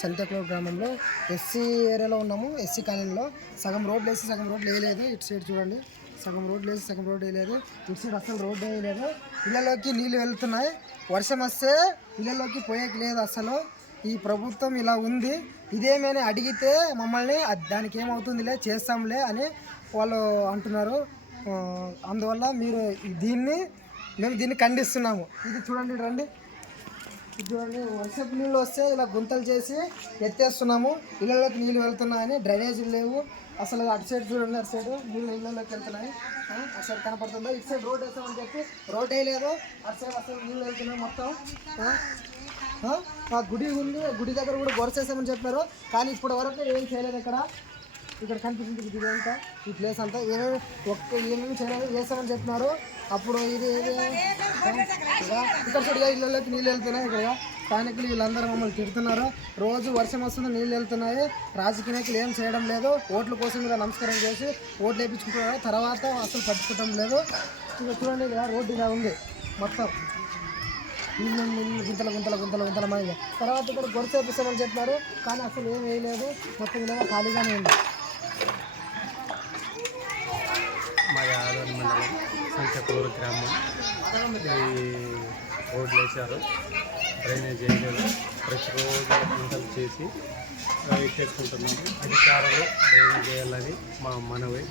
సంతక్లూరు గ్రామంలో ఎస్సీ ఏరియాలో ఉన్నాము. ఎస్సీ కాలనీలో సగం రోడ్లు వేసి సగం రోడ్లు వేయలేదు. ఇటు సైడ్ చూడండి, సగం రోడ్లు వేసి సగం రోడ్డు వేయలేదు. ఇటు సైడ్ అసలు రోడ్డు వేయలేదు. ఇళ్ళలోకి నీళ్ళు వెళ్తున్నాయి. వర్షం వస్తే ఇళ్ళలోకి పోయేకి లేదు. అసలు ఈ ప్రభుత్వం ఇలా ఉంది. ఇదేమని అడిగితే మమ్మల్ని దానికి ఏమవుతుందిలే చేస్తాంలే అని వాళ్ళు అంటున్నారు. అందువల్ల మేము దీన్ని ఖండిస్తున్నాము. ఇది చూడండి, రండి చూడండి. వర్షపు నీళ్ళు వస్తే ఇలా గుంతలు చేసి ఎత్తేస్తున్నాము. ఇళ్ళలోకి నీళ్ళు వెళ్తున్నాయని, డ్రైనేజీలు లేవు అసలు. అటు సైడ్ చూడండి, అటు సైడ్ నీళ్ళు ఇళ్ళలోకి వెళ్తున్నాయి. అటు సైడ్ కనపడుతుందో, ఇటు సైడ్ రోడ్ వేస్తామని చెప్పి రోడ్ వేయలేదు. అటు సైడ్ అసలు నీళ్ళు వెళ్తున్నాయి మొత్తం. మా గుడి ఉంది, గుడి దగ్గర కూడా గొరసేసామని చెప్పారు. కానీ ఇప్పటి వరకు ఏం చేయలేదు. ఇక్కడ కనిపిస్తుంది ఇదంతా, ఈ ప్లేస్ అంతా ఏమేమి చేయలేదు, వేసామని చెప్తున్నారు. అప్పుడు ఇది ఇక్కడ చూడగా ఇళ్ళలోకి నీళ్ళు వెళ్తున్నాయి. ఇక్కడ స్థానికులు వీళ్ళందరూ మమ్మల్ని తిడుతున్నారు. రోజు వర్షం వస్తుంది, నీళ్ళు వెళ్తున్నాయి. రాజకీయ నాయకులు ఏం చేయడం లేదు. ఓట్ల కోసం ఇలా నమస్కారం చేసి ఓట్లు వేయించుకుంటున్నారు. తర్వాత అసలు పట్టుకోవడం లేదు. ఇక చూడండి, ఇలా రోడ్డు ఇలా ఉంది మొత్తం. గుంతల మధ్య. తర్వాత ఇక్కడ గొరస వేపిస్తామని చెప్పారు. కానీ అసలు ఏం వేయలేదు. మొత్తం ఇలా ఖాళీగానే ఉంది. మాది ఆదోని మండలం సంతక్లూరు గ్రామం. ఈ రోడ్లు వేశారు, డ్రైనేజ్ వేయలేదు. ప్రతిరోజు గుంతలు చేసి ఎక్కేసుకుంటున్నాము. అధికారులు డ్రైనేజ్ చేయాలని మా మనవి.